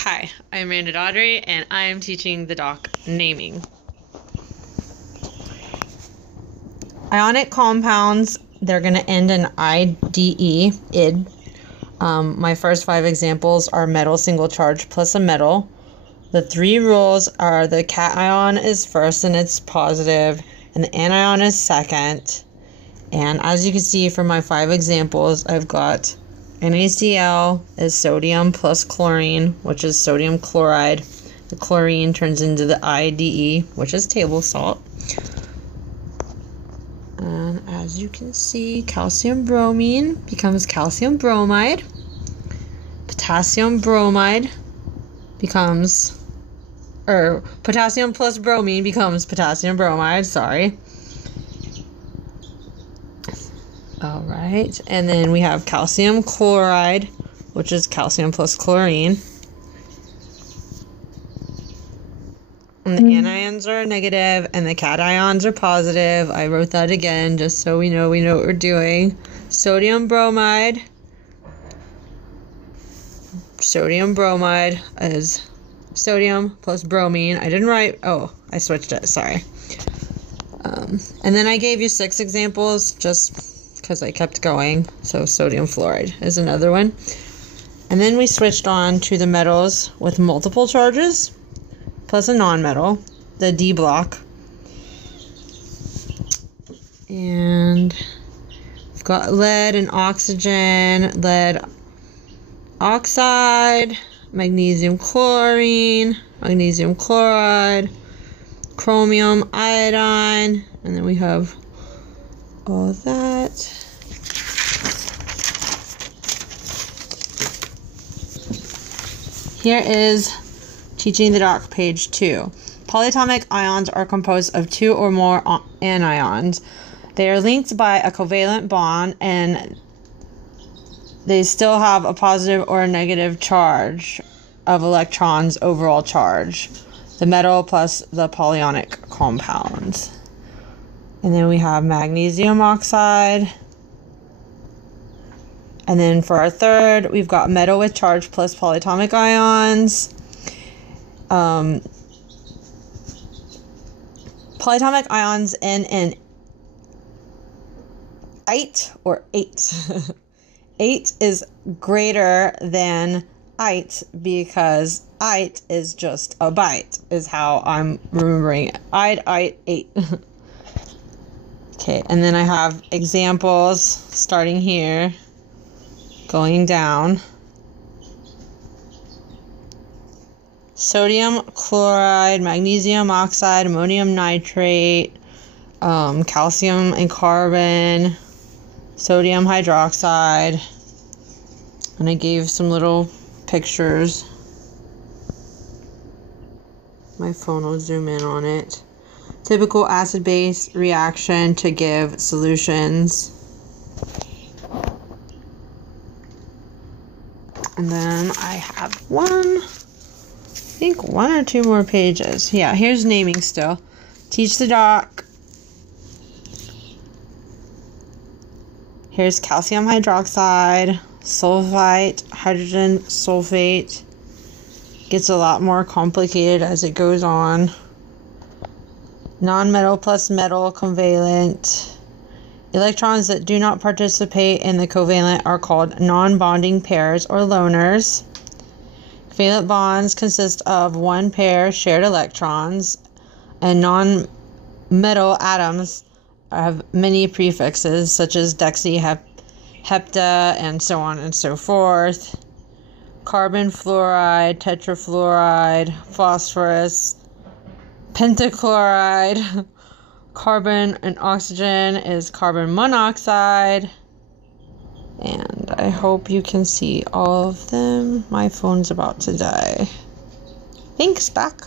Hi, I'm Amanda Daughtry, and I am teaching the doc naming. Ionic compounds, they're going to end in IDE, id. My first 5 examples are metal single charge plus a metal. The 3 rules are the cation is first and it's positive, and the anion is second. And as you can see from my 5 examples, I've got NaCl is sodium plus chlorine, which is sodium chloride. The chlorine turns into the IDE, which is table salt. And as you can see, calcium bromine becomes calcium bromide. Potassium bromide becomes, potassium plus bromine becomes potassium bromide, sorry. All right, and then we have calcium chloride, which is calcium plus chlorine. And the anions are negative and the cations are positive. I wrote that again just so we know what we're doing. Sodium bromide. Sodium bromide is sodium plus bromine. I didn't write, I switched it, sorry. And then I gave you 6 examples just because I kept going. So sodium fluoride is another one. And then we switched on to the metals with multiple charges plus a non-metal, the D block. And we've got lead and oxygen, lead oxide, magnesium chlorine, magnesium chloride, chromium iodine, and then we have all of that. Here is Teaching the Doc, page 2. Polyatomic ions are composed of 2 or more anions. They are linked by a covalent bond, and they still have a positive or a negative charge of electrons overall charge. The metal plus the polyonic compounds. And then we have magnesium oxide. And then for our third, we've got metal with charge plus polyatomic ions. Polyatomic ions end in ite or 8. 8 is greater than ite because ite is just a byte, is how I'm remembering it. Ite, 8. Okay, and then I have examples starting here, going down. Sodium chloride, magnesium oxide, ammonium nitrate, calcium and carbon, sodium hydroxide, and I gave some little pictures. My phone will zoom in on it. Typical acid-base reaction to give solutions. And then I have one or 2 more pages. Yeah, here's naming still. Teach the doc. Here's calcium hydroxide, sulfite, hydrogen sulfate. Gets a lot more complicated as it goes on. Non-metal plus metal covalent. Electrons that do not participate in the covalent are called non-bonding pairs or loners. Covalent bonds consist of 1 pair shared electrons, and non-metal atoms have many prefixes such as deoxy, hepta, and so on and so forth. Carbon fluoride, tetrafluoride, phosphorus, pentachloride. Carbon and oxygen is carbon monoxide. And I hope you can see all of them. My phone's about to die. Thanks, back.